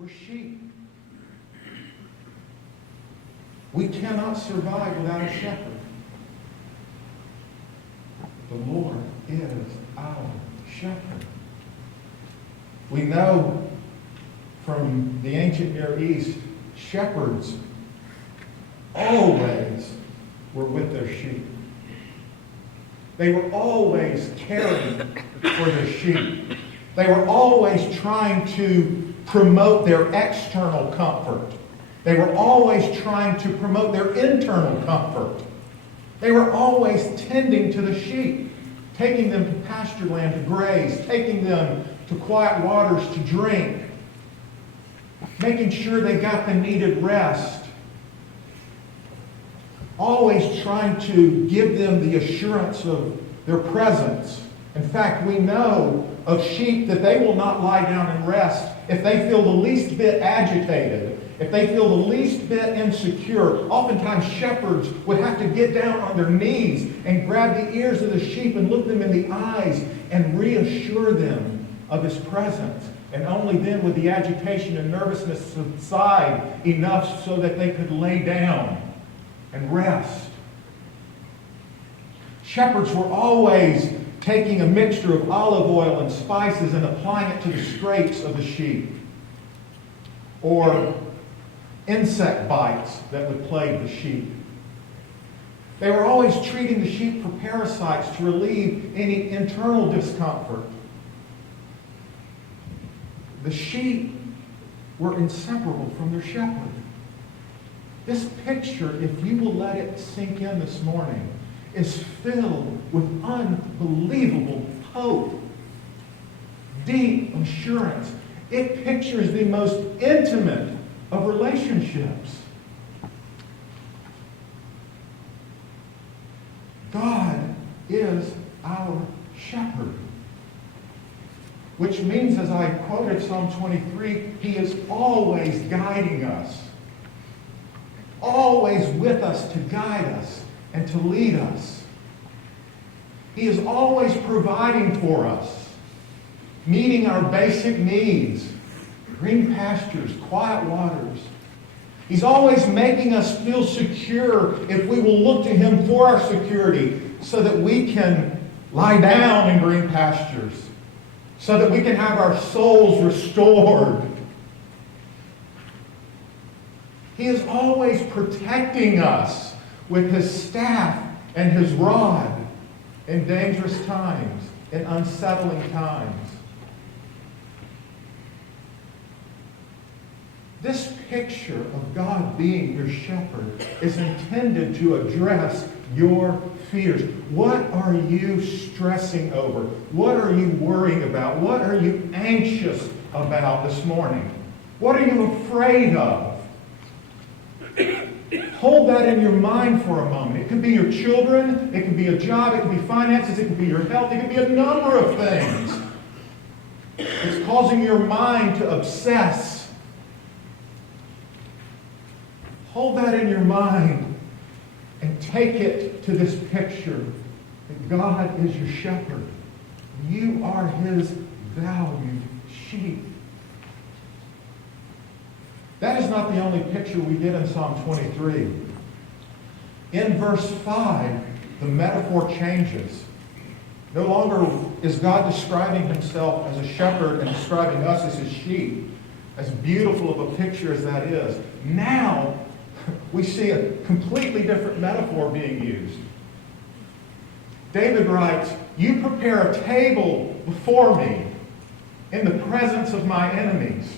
We're sheep. We cannot survive without a shepherd. The Lord is our shepherd. We know from the ancient Near East, shepherds always were with their sheep. They were always caring for their sheep. They were always trying to promote their external comfort. They were always trying to promote their internal comfort. They were always tending to the sheep, taking them to pasture land to graze, taking them to quiet waters to drink, making sure they got the needed rest, always trying to give them the assurance of their presence. In fact, we know of sheep that they will not lie down and rest if they feel the least bit agitated, if they feel the least bit insecure. Oftentimes shepherds would have to get down on their knees and grab the ears of the sheep and look them in the eyes and reassure them of his presence. And only then would the agitation and nervousness subside enough so that they could lay down and rest. Shepherds were always taking a mixture of olive oil and spices and applying it to the scrapes of the sheep, or insect bites that would plague the sheep. They were always treating the sheep for parasites to relieve any internal discomfort. The sheep were inseparable from their shepherd. This picture, if you will let it sink in this morning, is filled with unbelievable hope, deep assurance. It pictures the most intimate of relationships. God is our shepherd. Which means, as I quoted Psalm 23, He is always guiding us. Always with us to guide us and to lead us. He is always providing for us, meeting our basic needs, green pastures, quiet waters. He's always making us feel secure if we will look to Him for our security, so that we can lie down in green pastures, so that we can have our souls restored. He is always protecting us with His staff and His rod in dangerous times, in unsettling times. This picture of God being your shepherd is intended to address your fears. What are you stressing over? What are you worrying about? What are you anxious about this morning? What are you afraid of? Hold that in your mind for a moment. It could be your children, it could be a job, it could be finances, it could be your health, it could be a number of things. It's causing your mind to obsess. Hold that in your mind and take it to this picture that God is your shepherd. You are His valued sheep. That is not the only picture we get in Psalm 23. In verse 5, the metaphor changes. No longer is God describing Himself as a shepherd and describing us as His sheep, as beautiful of a picture as that is. Now, we see a completely different metaphor being used. David writes, "You prepare a table before me in the presence of my enemies.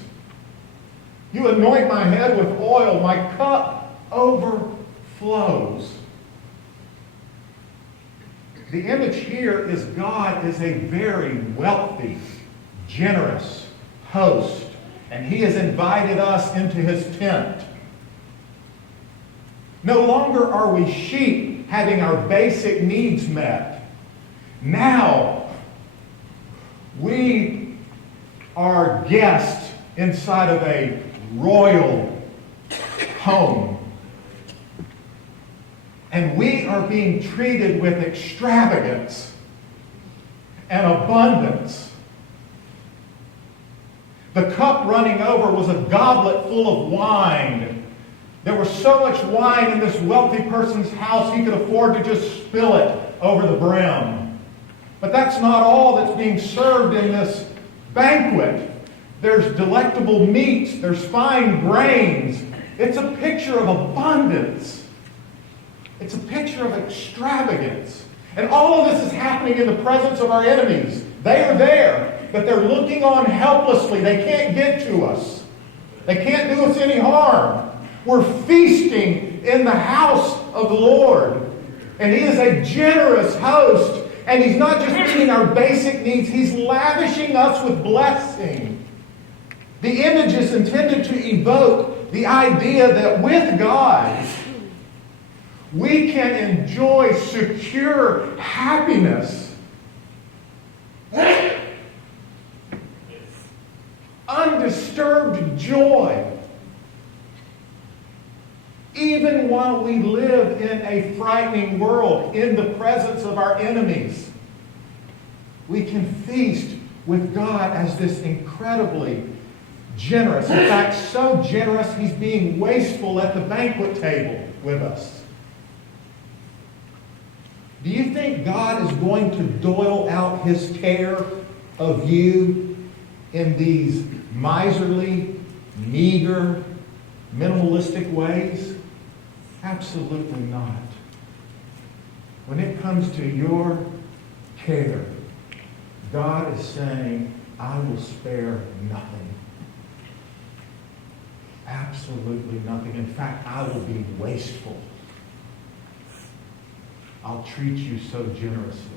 You anoint my head with oil, my cup overflows." The image here is God is a very wealthy, generous host, and He has invited us into His tent. No longer are we sheep having our basic needs met. Now, we are guests inside of a royal home. And we are being treated with extravagance and abundance. The cup running over was a goblet full of wine. There was so much wine in this wealthy person's house, he could afford to just spill it over the brim. But that's not all that's being served in this banquet. There's delectable meats. There's fine grains. It's a picture of abundance. It's a picture of extravagance. And all of this is happening in the presence of our enemies. They are there, but they're looking on helplessly. They can't get to us. They can't do us any harm. We're feasting in the house of the Lord. And He is a generous host. And He's not just meeting our basic needs. He's lavishing us with blessing. The image is intended to evoke the idea that with God, we can enjoy secure happiness, undisturbed joy, even while we live in a frightening world, in the presence of our enemies. We can feast with God as this incredibly generous. In fact, so generous, He's being wasteful at the banquet table with us. Do you think God is going to dole out His care of you in these miserly, meager, minimalistic ways? Absolutely not. When it comes to your care, God is saying, I will spare nothing. Absolutely nothing. In fact, I will be wasteful. I'll treat you so generously.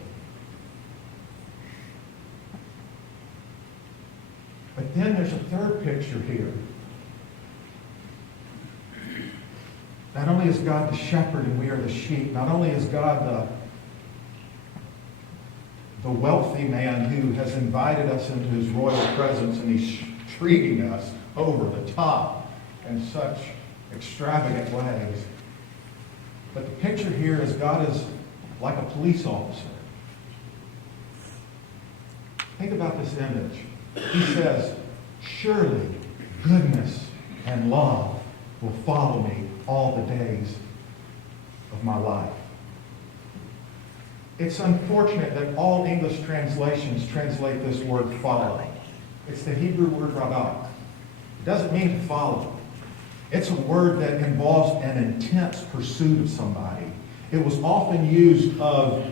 But then there's a third picture here. Not only is God the shepherd and we are the sheep, not only is God the wealthy man who has invited us into His royal presence and He's treating us over the top in such extravagant ways. But the picture here is God is like a police officer. Think about this image. He says, surely goodness and love will follow me all the days of my life. It's unfortunate that all English translations translate this word follow. It's the Hebrew word radak. It doesn't mean to follow. It's a word that involves an intense pursuit of somebody. It was often used of